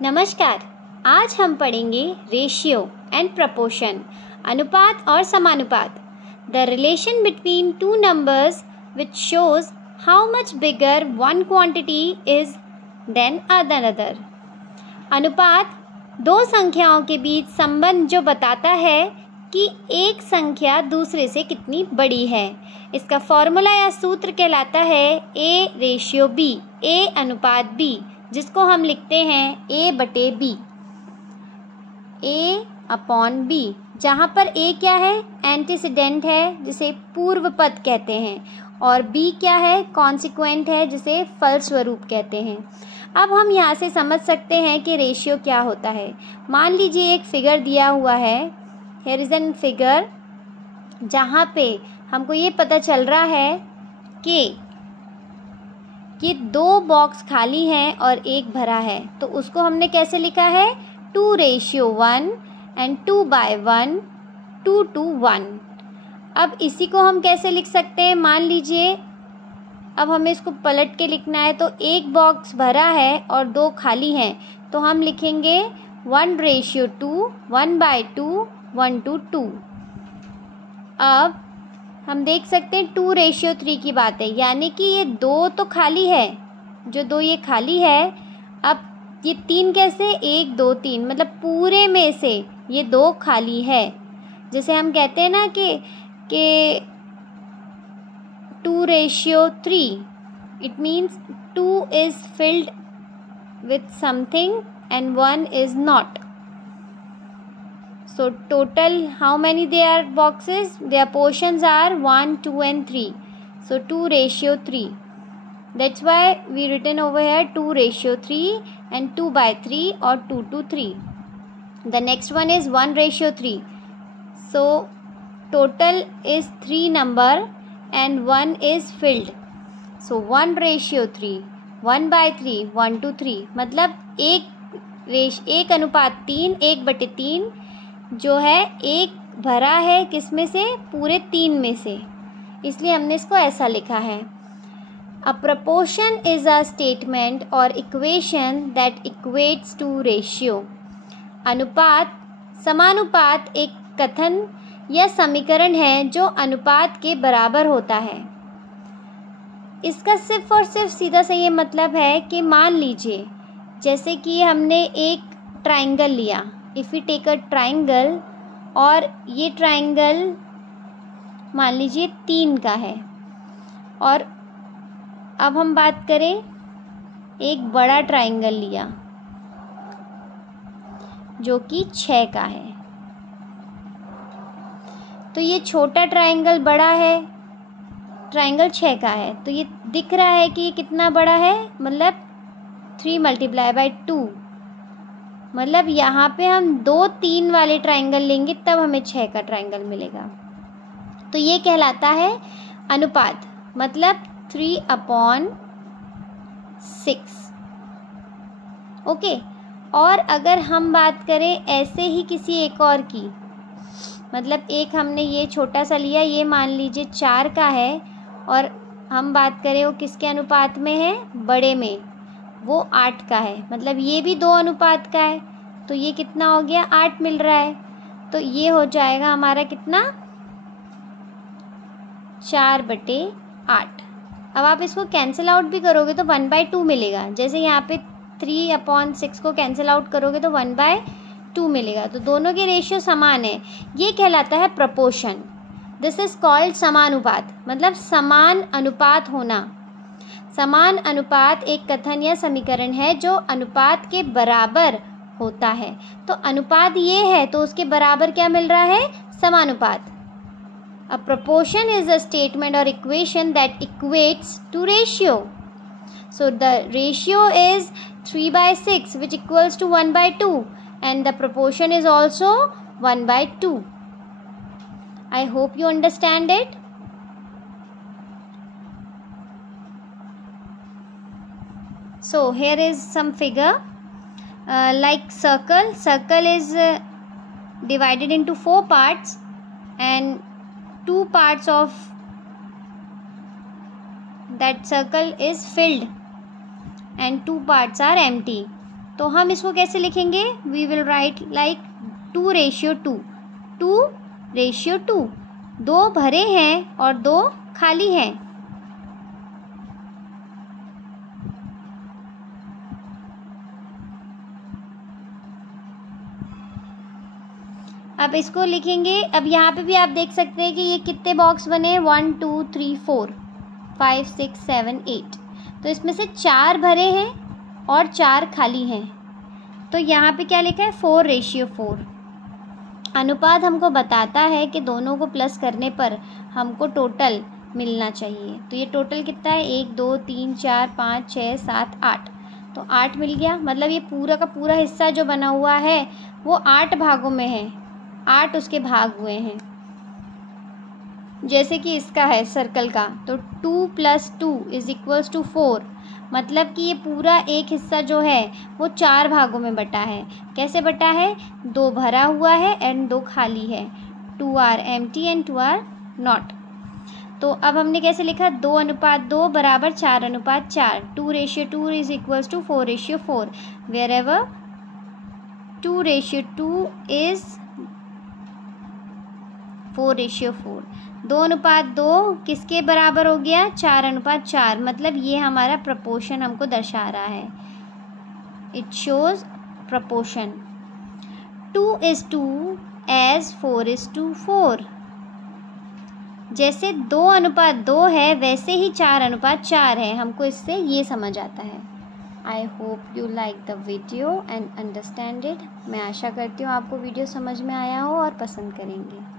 नमस्कार। आज हम पढ़ेंगे रेशियो एंड प्रपोर्शन, अनुपात और समानुपात। The relation between two numbers which shows how much bigger one quantity is than another. अनुपात दो संख्याओं के बीच संबंध जो बताता है कि एक संख्या दूसरे से कितनी बड़ी है। इसका फॉर्मूला या सूत्र कहलाता है A रेशियो B, A अनुपात B, जिसको हम लिखते हैं A/B, A/B, जहाँ पर A क्या है, एंटीसीडेंट है जिसे पूर्व पद कहते हैं, और B क्या है, कॉन्सिक्वेंट है जिसे फलस्वरूप कहते हैं। अब हम यहाँ से समझ सकते हैं कि रेशियो क्या होता है। मान लीजिए एक फिगर दिया हुआ है, हियर इज एन फिगर, जहाँ पे हमको ये पता चल रहा है कि ये दो बॉक्स खाली हैं और एक भरा है, तो उसको हमने कैसे लिखा है, 2:1 एंड 2/1, 2:1। अब इसी को हम कैसे लिख सकते हैं, मान लीजिए अब हमें इसको पलट के लिखना है, तो एक बॉक्स भरा है और दो खाली हैं, तो हम लिखेंगे 1:2, 1/2, 1:2। अब हम देख सकते हैं 2:3 की बात है, यानी कि ये दो तो खाली है, जो दो ये खाली है। अब ये तीन कैसे, 1 2 3, मतलब पूरे में से ये दो खाली है। जैसे हम कहते हैं ना कि 2:3, it means 2 is filled with something and 1 is not. So total how many there are boxes? Their portions are 1, 2 and 3. So 2:3. That's why we written over here 2:3 and 2/3 or 2:3. The next one is 1:3. So total is 3 number and 1 is filled. So 1:3, 1/3, 1:3, मतलब 1:3, 1/3 जो है एक भरा है, किस में से, पूरे 3 में से, इसलिए हमने इसको ऐसा लिखा है। A proportion is a statement or equation that equates two ratio. अनुपात, समानुपात एक कथन या समीकरण है जो अनुपात के बराबर होता है। इसका सिर्फ और सिर्फ सीधा सा ये मतलब है कि मान लीजिए जैसे कि हमने एक ट्राइंगल लिया, if we take a triangle, और ये ट्राइंगल मान लीजिए 3 का है, और अब हम बात करें एक बड़ा ट्राइंगल लिया जो कि 6 का है। तो ये छोटा ट्राइंगल बड़ा है, ट्राइंगल 6 का है, तो ये दिख रहा है कि ये कितना बड़ा है, मतलब 3 × 2, मतलब यहाँ पे हम 2 3 वाले ट्राइंगल लेंगे तब हमें 6 का ट्राइंगल मिलेगा। तो ये कहलाता है अनुपात, मतलब 3/6। ओके। और अगर हम बात करें ऐसे ही किसी एक और की, मतलब एक हमने ये छोटा सा लिया, ये मान लीजिए 4 का है, और हम बात करें वो किसके अनुपात में है, बड़े में, वो 8 का है, मतलब ये भी 2 अनुपात का है, तो ये कितना हो गया, 8 मिल रहा है। तो ये हो जाएगा हमारा कितना, 4/8। अब आप इसको कैंसिल आउट भी करोगे तो 1/2 मिलेगा। जैसे यहाँ पे 3/6 को कैंसिल आउट करोगे तो 1/2 मिलेगा, तो दोनों के रेशियो समान है। ये कहलाता है प्रपोर्शन। दिस इज कॉल्ड समानुपात, मतलब समान अनुपात होना। समान अनुपात एक कथन या समीकरण है जो अनुपात के बराबर होता है। तो अनुपात ये है, तो उसके बराबर क्या मिल रहा है, समानुपात। A proportion is a statement or equation that equates two ratio. So the ratio is 3/6 which equals to 1/2 and the proportion is also 1/2. I hope you understand it. So here is some figure, like circle is divided into 4 parts and 2 parts of that circle is filled and 2 parts are empty. तो हम इसको कैसे लिखेंगे? We will write like 2:2, 2:2। 2 भरे हैं और 2 खाली हैं। अब इसको लिखेंगे। अब यहाँ पे भी आप देख सकते हैं कि ये कितने बॉक्स बने हैं, 1 2 3 4 5 6 7 8। तो इसमें से 4 भरे हैं और 4 खाली हैं। तो यहाँ पे क्या लिखा है? 4:4। अनुपात हमको बताता है कि दोनों को प्लस करने पर हमको टोटल मिलना चाहिए। तो ये टोटल कितना है? 1 2 3 4 5 6 7 8। तो 8 मिल गया। मतलब ये पूरा का पूरा हिस्सा जो बना हुआ है वो 8 भागों में है, 8 उसके भाग हुए हैं। जैसे कि इसका है सर्कल का, तो 2 + 2 = 4। मतलब कि ये पूरा एक हिस्सा जो है वो 4 भागों में बटा है। कैसे बटा है? 2 भरा हुआ है एंड 2 खाली है। 2 are empty and 2 are not. तो अब हमने कैसे लिखा? 2:2 = 4:4। 2:2 = 4:4। Wherever 2:2 is 4:4। 2:2 किसके बराबर हो गया? 4:4। मतलब ये हमारा प्रपोर्शन हमको दर्शा रहा है। It shows proportion. 2:2 as 4:4। जैसे 2:2 है वैसे ही 4:4 है। हमको इससे ये समझ आता है। I hope you like the video and understand it. मैं आशा करती हूँ आपको वीडियो समझ में आया हो और पसंद करेंगे।